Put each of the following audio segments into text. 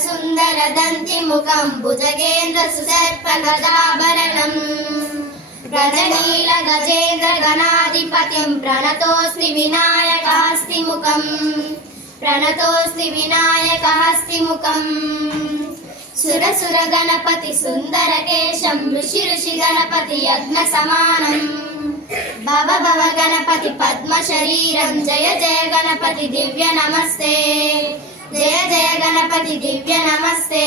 సుందర దంతి ముఖం భుజగేంద్ర సుసర్ప గదాభరణం రజనీల గజేంద్ర గణాధిపతిం ప్రణతోస్తి వినాయకహస్తి ముఖం ప్రణతోస్తి వినాయకహస్తి ముఖం సురసుర గణపతి సుందర కేశం ఋషి ఋషి గణపతి యజ్ఞ సమానం భవ భవ గణపతి పద్మ శరీరం జయ జయ గణపతి దివ్య నమస్తే జయ జయ గణపతి దివ్య నమస్తే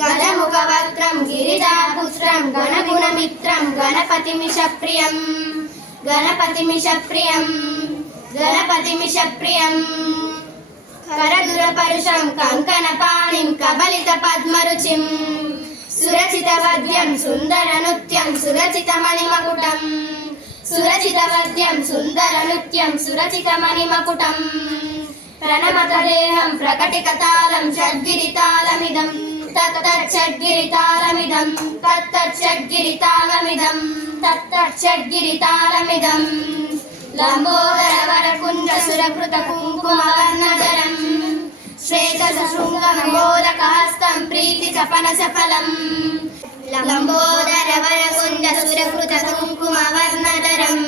గజముఖ వక్త్రం గిరిజాపుత్రం గణగుణమిత్రం గణపతిమిషప్రియం గణపతిమిషప్రియం గణపతిమిషప్రియం కరదుర పరుషం కంకణ పాణిం కబలిత పద్మరుచిం సురచిత వద్యం సుందర నృత్యం సురచిత మణిమకుటం సురచిత వద్యం సుందర నృత్యం సురచిత మణిమకుటం ప్రణమత దేహం ప్రకటిక తాళం షడ్గిరి తాళమిదం తత్తచ్చడ్గిరి తాళమిదం తత్తచ్చడ్గిరి తాళమిదం తత్తచ్చడ్గిరి తాళమిదం లంబోదర వరకుంజ సురకృత కుంకుమ వర్ణధరం శ్వేత శృంగం మోదకహస్తం ప్రీతి చపనస ఫలం లంబోదర వరకుంజ సురకృత కుంకుమ వర్ణధరం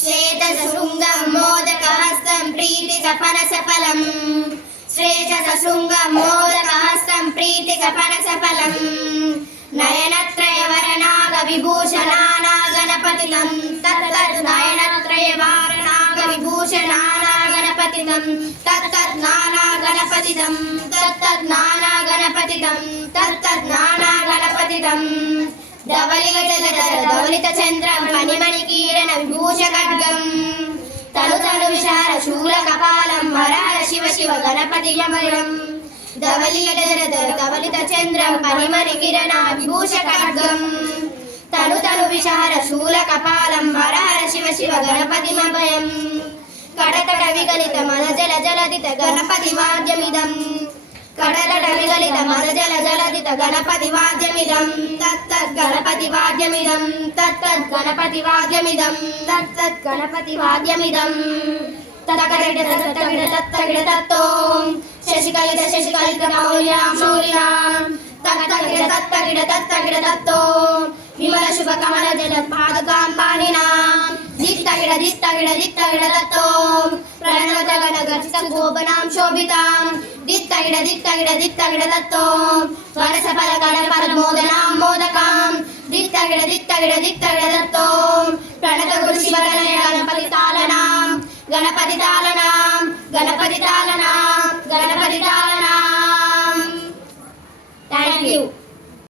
శ్వేత శృంగం మోదకహస్తం ప్రీతి చపనస ఫలం శ్వేత శృంగం మోదకహస్తం ప్రీతి చపనస ఫలం నయనత్రయ వరనాగ విభూషణానా గణపతినం తత్తత్ నయనత్రయ వరనాగ విభూషణానా గణపతినం తత్తత్ నానా గణపతినం తత్తత్ నానా గణపతినం తత్తత్ నానా గణపతినం ధవళిక జలధర ధవళిత చంద్రం మణిమణి కిరణ విభూష ఖడ్గం తను తను విశాల శూల కపాలం హర హర శివ శివ గణపతి యమయం ధవళిక జలధర ధవళిత చంద్రం మణిమణి కిరణ విభూష ఖడ్గం తను తను విశాల శూల కపాలం హర హర శివ శివ గణపతి మభయం కడకడ విగలిత మన జల జలదిత గణపతి వాద్యమిదం కడకడ విగలిత మన జల జలదిత గణపతి వాద్యమిదం తత్తత్ గణపతి వాద్యమిదం తత్తత్ గణపతి వాద్యమిదం తత్తత్ గణపతి వాద్యమిదం తతకడిడ తతకడిడ తత్తకడిడ తత్తోం శశికలిత శశికలిత మౌల్యాం మౌల్యాం తతకడిడ తత్తకడిడ తత్తకడిడ తత్తోం విమల శుభ కమల జల పాదకాం పాణినాం దిత్తగిడ దిత్తగిడ దిత్తగిడ తత్తోం ప్రణవత గణ గర్జిత గోపనాం శోభితాం దిత్తగిడ దిత్తగిడ దిత్తగిడ తత్తోం వరస ఫల గణ పరమోదనాం మోదకాం దిత్తగిడ దిత్తగిడ దిత్తగిడ తత్తోం ప్రణత గురు శివ గణపతి తాళనాం గణపతి తాళనాం గణపతి తాళనాం గణపతి తాళనాం. Thank you.